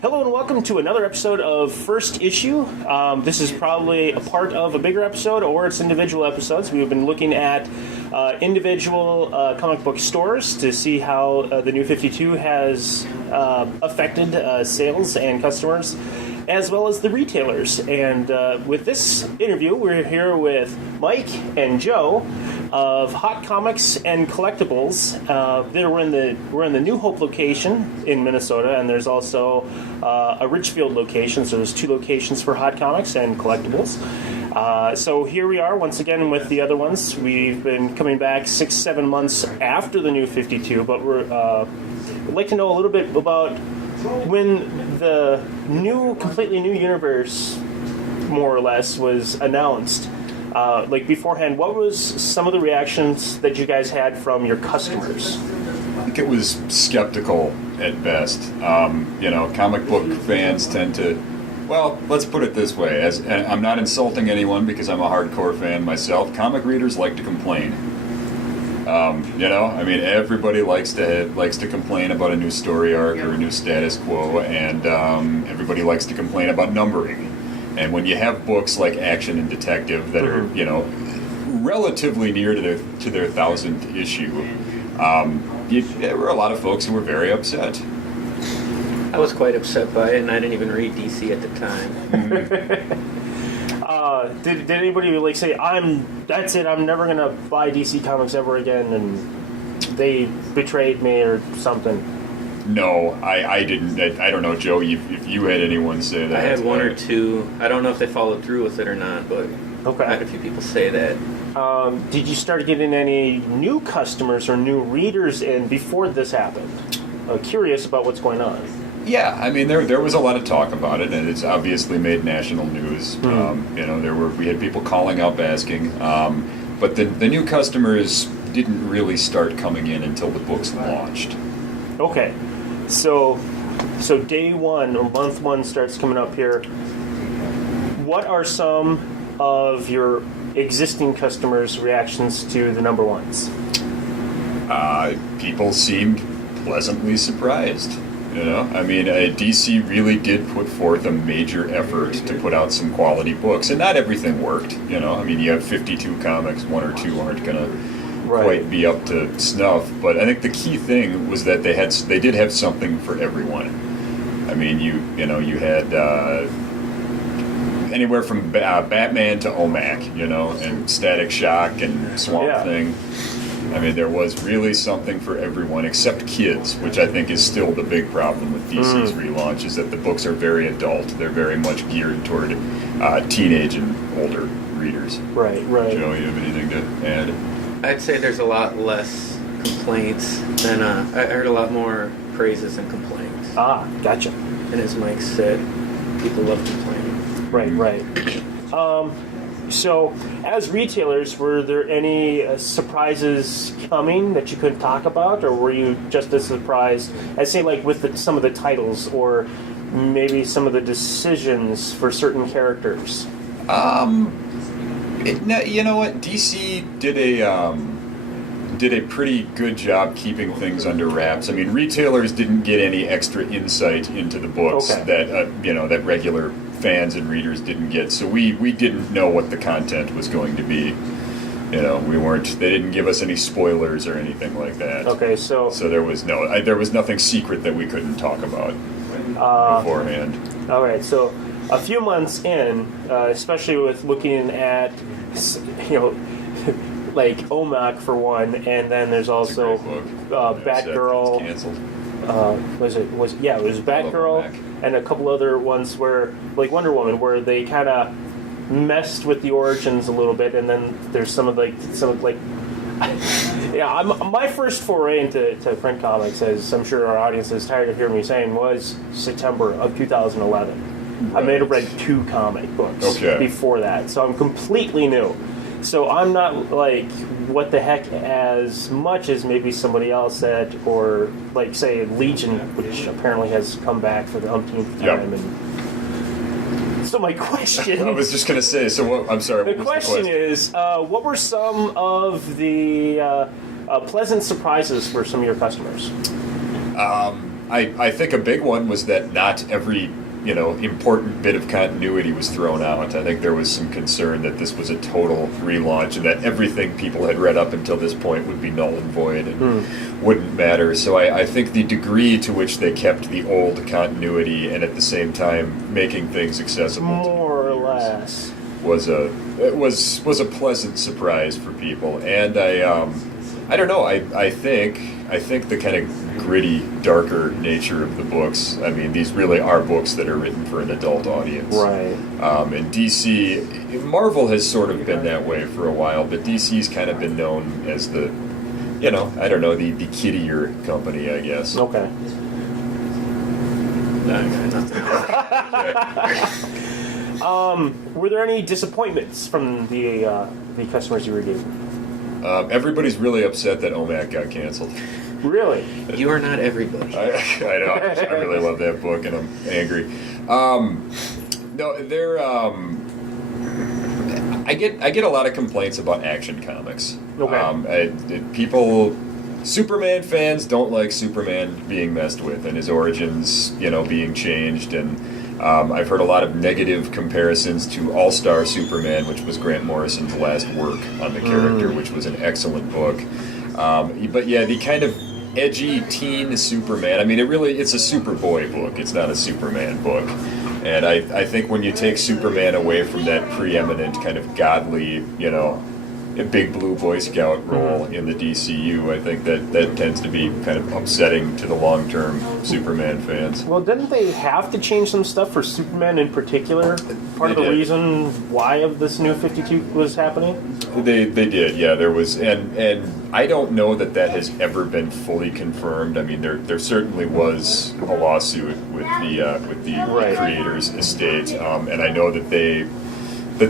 Hello and welcome to another episode of First Issue. This is probably a part of a bigger episode, or it's individual episodes. We've been looking at individual comic book stores to see how the New 52 has affected sales and customers, as well as the retailers. And with this interview, we're here with Mike and Joe of Hot Comics and Collectibles. We're in the New Hope location in Minnesota, and there's also a Richfield location. So there's two locations for Hot Comics and Collectibles. So here we are once again with the other ones. We've been coming back 6-7 months after the New 52, but we'd like to know a little bit about when the completely new universe, more or less, was announced. Like beforehand, what was some of the reactions that you guys had from your customers? I think it was skeptical at best. Comic book fans tend to, well, let's put it this way, and I'm not insulting anyone because I'm a hardcore fan myself, comic readers like to complain. Everybody likes to complain about a new story arc or a new status quo, and everybody likes to complain about numbering. And when you have books like Action and Detective that are, relatively near to their 1000th issue, there were a lot of folks who were very upset. I was quite upset by it, and I didn't even read DC at the time. Did anybody say, that's it, I'm never going to buy DC Comics ever again, and they betrayed me or something? No, I didn't. I don't know, Joe, if you had anyone say that. I had one or two. I don't know if they followed through with it or not, but okay. I had a few people say that. Did you start getting any new customers or new readers in before this happened? Curious about what's going on. Yeah, there was a lot of talk about it, and it's obviously made national news. We had people calling up asking, but the new customers didn't really start coming in until the books launched. Okay, so day one or month one starts coming up here. What are some of your existing customers' reactions to the number ones? People seemed pleasantly surprised. DC really did put forth a major effort to put out some quality books, and not everything worked. You have 52 comics, one or two aren't going to quite be up to snuff. But I think the key thing was that they did have something for everyone. You had anywhere from Batman to OMAC, and Static Shock and Swamp Thing. There was really something for everyone except kids, which I think is still the big problem with DC's relaunch, is that the books are very adult. They're very much geared toward teenage and older readers. Right. Joe, you have anything to add? I'd say there's a lot less complaints than I heard a lot more praises than complaints. Ah, gotcha. And as Mike said, people love complaining. Right. So, as retailers, were there any surprises coming that you couldn't talk about, or were you just as surprised as, say, like with some of the titles, or maybe some of the decisions for certain characters? You know what? DC did a pretty good job keeping things under wraps. Retailers didn't get any extra insight into the books that regular fans and readers didn't get. So we didn't know what the content was going to be. They didn't give us any spoilers or anything like that. Okay, so there was nothing secret that we couldn't talk about beforehand. All right, so a few months in, especially with looking at, like OMAC for one, and then there's also Batgirl. Canceled. It was Batgirl and a couple other ones where, like Wonder Woman, where they kind of messed with the origins a little bit, and then there's my first foray into print comics, as I'm sure our audience is tired of hearing me saying, was September of 2011. Right. I may have read 2 comic books before that, so I'm completely new. So I'm not like, what the heck, as much as maybe somebody else that, or like say Legion, which apparently has come back for the umpteenth time. And so my question... I was just going to say, so what, I'm sorry. The question is, what were some of the pleasant surprises for some of your customers? I think a big one was that not every important bit of continuity was thrown out. I think there was some concern that this was a total relaunch and that everything people had read up until this point would be null and void and wouldn't matter. So I think the degree to which they kept the old continuity and at the same time making things accessible more or less was a pleasant surprise for people. And I don't know. I think the kind of gritty, darker nature of the books. I mean, these really are books that are written for an adult audience. right. And DC, Marvel has sort of been that way for a while, but DC's kind of been known as the, I don't know, the kiddier company, I guess. Okay. Were there any disappointments from the customers you were getting? Everybody's really upset that OMAC got canceled. Really? You are not everybody. I know. I really love that book, and I'm angry. No, they're. I get a lot of complaints about Action Comics. Okay. People, Superman fans don't like Superman being messed with and his origins, being changed, and I've heard a lot of negative comparisons to All-Star Superman, which was Grant Morrison's last work on the character, which was an excellent book. But yeah, the kind of edgy teen Superman. I mean, it's a Superboy book. It's not a Superman book. And I think when you take Superman away from that preeminent kind of godly, a big blue Boy Scout role in the DCU, I think that tends to be kind of upsetting to the long-term Superman fans. Well, didn't they have to change some stuff for Superman in particular? Part of the reason why of this new 52 was happening? They did, yeah. There was, and I don't know that has ever been fully confirmed. I mean, there certainly was a lawsuit with the creator's estate, and I know that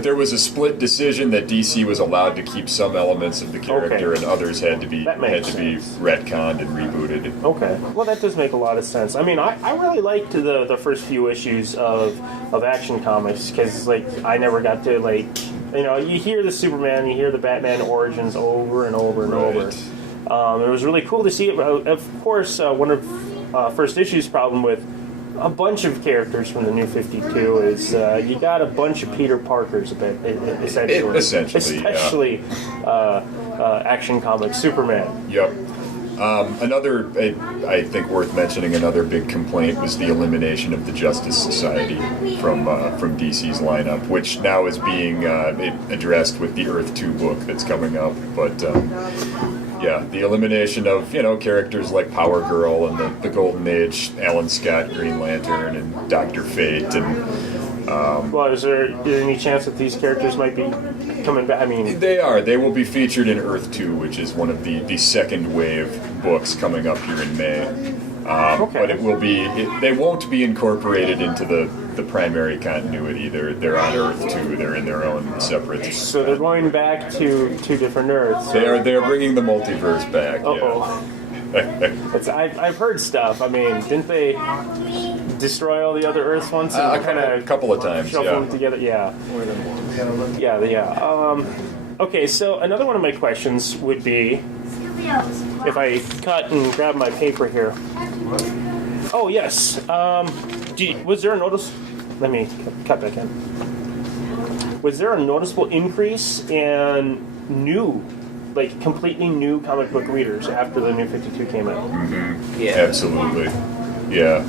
there was a split decision that DC was allowed to keep some elements of the character, and others had to be retconned and rebooted. Okay, well that does make a lot of sense. I mean, I really liked the first few issues of Action Comics because I never got to you hear the Superman, you hear the Batman origins over and over and over. It was really cool to see it. Of course, one of first issue's problem with a bunch of characters from the New 52 is you got a bunch of Peter Parkers, essentially. Especially Action Comics Superman. Yep. Another, I think worth mentioning, another big complaint was the elimination of the Justice Society from DC's lineup, which now is being addressed with the Earth 2 book that's coming up. But yeah, the elimination of characters like Power Girl and the Golden Age, Alan Scott, Green Lantern, and Dr. Fate, and well, is there any chance that these characters might be coming back? I mean, they are. They will be featured in Earth 2, which is one of the second wave books coming up here in May. But it will be. They won't be incorporated into the primary continuity. They're on Earth 2. They're in their own separate. So they're going back to two different Earths. They're bringing the multiverse back. Yeah. I've heard stuff. I mean, didn't they destroy all the other Earths once and a couple of times? Shuffle them together. Yeah. More than once. Yeah. Okay, so another one of my questions would be, if I cut and grab my paper here. Oh yes. Was there a notice? Let me cut back in. Was there a noticeable increase in completely new comic book readers after the New 52 came out? Mm-hmm. Yeah, absolutely. Yeah.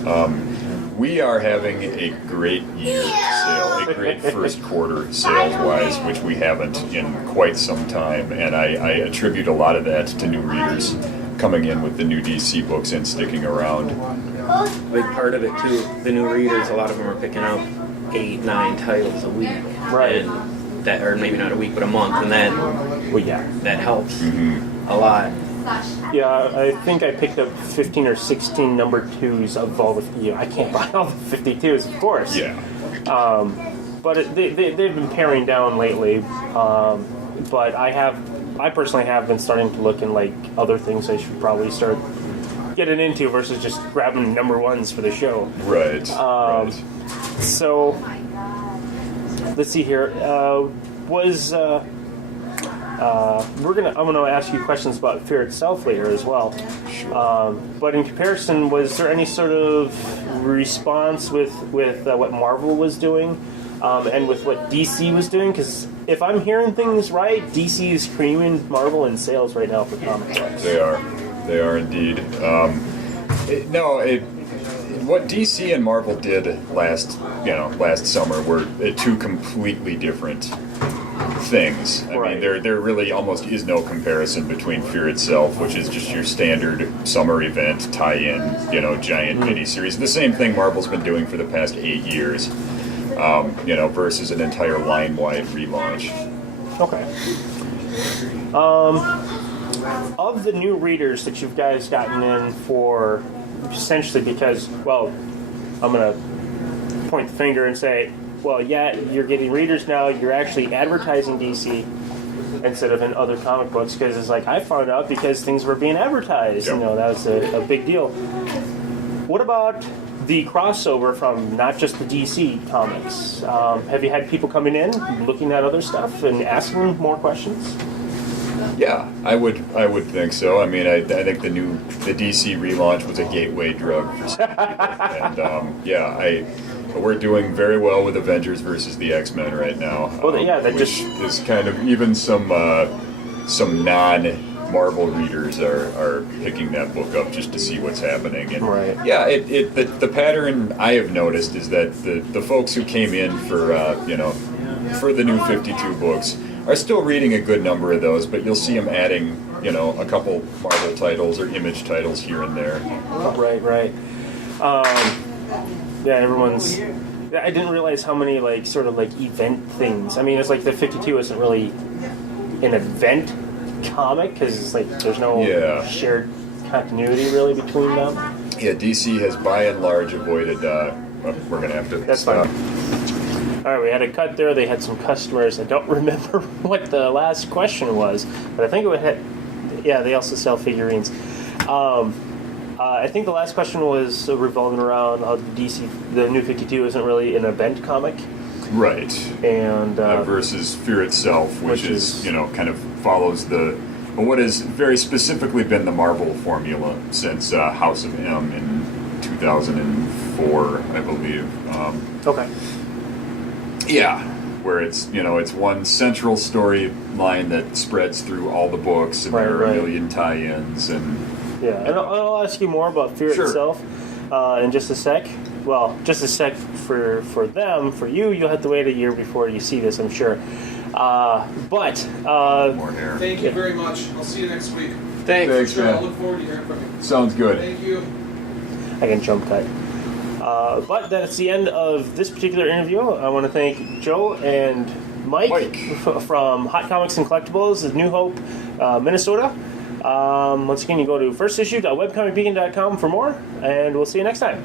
We are having a great year a great first quarter sales-wise, which we haven't in quite some time, and I attribute a lot of that to new readers coming in with the new DC books and sticking around. A big part of it too, the new readers, a lot of them are picking up 8-9 titles a week. Right. And that, or maybe not a week, but a month, and that helps a lot. Yeah, I think I picked up 15 or 16 number 2s of all the... I can't buy all the 52s, of course. Yeah. But they've been paring down lately. But I personally have been starting to look in other things I should probably start getting into versus just grabbing number 1s for the show. Right. So, let's see here. I'm gonna ask you questions about Fear itself later as well. Sure. But in comparison, was there any sort of response with what Marvel was doing, and with what DC was doing? Because if I'm hearing things right, DC is creaming Marvel in sales right now for comic books. They are indeed. What DC and Marvel did last summer were two completely different things. I Right. mean, there really almost is no comparison between Fear itself, which is just your standard summer event tie-in, giant miniseries. The same thing Marvel's been doing for the past 8 years, versus an entire line-wide relaunch. Okay. Of the new readers that you guys gotten in for, essentially because, well, I'm going to point the finger and say, well, yeah, you're getting readers now, you're actually advertising DC instead of in other comic books, because it's like, I found out because things were being advertised, Yep. that was a big deal. What about the crossover from not just the DC comics? Have you had people coming in, looking at other stuff and asking more questions? Yeah, I would think so. I mean, I think the DC relaunch was a gateway drug for some people. And we're doing very well with Avengers versus the X-Men right now. Which is kind of even some non-Marvel readers are picking that book up just to see what's happening. And Right. yeah, the pattern I have noticed is that the folks who came in for for the new 52 books are still reading a good number of those, but you'll see them adding, a couple Marvel titles or Image titles here and there. Right. Everyone's... I didn't realize how many, event things. I mean, it's like the 52 isn't really an event comic, because, there's no shared continuity, really, between them. Yeah, DC has, by and large, avoided... we're going to have to That's stop. fine. All right, we had a cut there. They had some customers. I don't remember what the last question was, but I think it had... Yeah, they also sell figurines. I think the last question was revolving around how the New 52 isn't really an event comic. Right. And versus Fear itself, which is, kind of follows what has very specifically been the Marvel formula since House of M in 2004, I believe. Okay. Yeah, where it's one central storyline that spreads through all the books, and there are a million tie-ins and. Yeah, and I'll ask you more about Fear itself in just a sec. Well, just a sec for them. For you, you'll have to wait a year before you see this, I'm sure. But more hair. Thank you very much. I'll see you next week. Thanks, Sure, man. I'll look forward to hearing from you. Sounds good. Thank you. I can jump cut. But that's the end of this particular interview. I want to thank Joe and Mike. From Hot Comics and Collectibles of New Hope, Minnesota. Once again, you go to firstissue.webcomicbeacon.com for more, and we'll see you next time.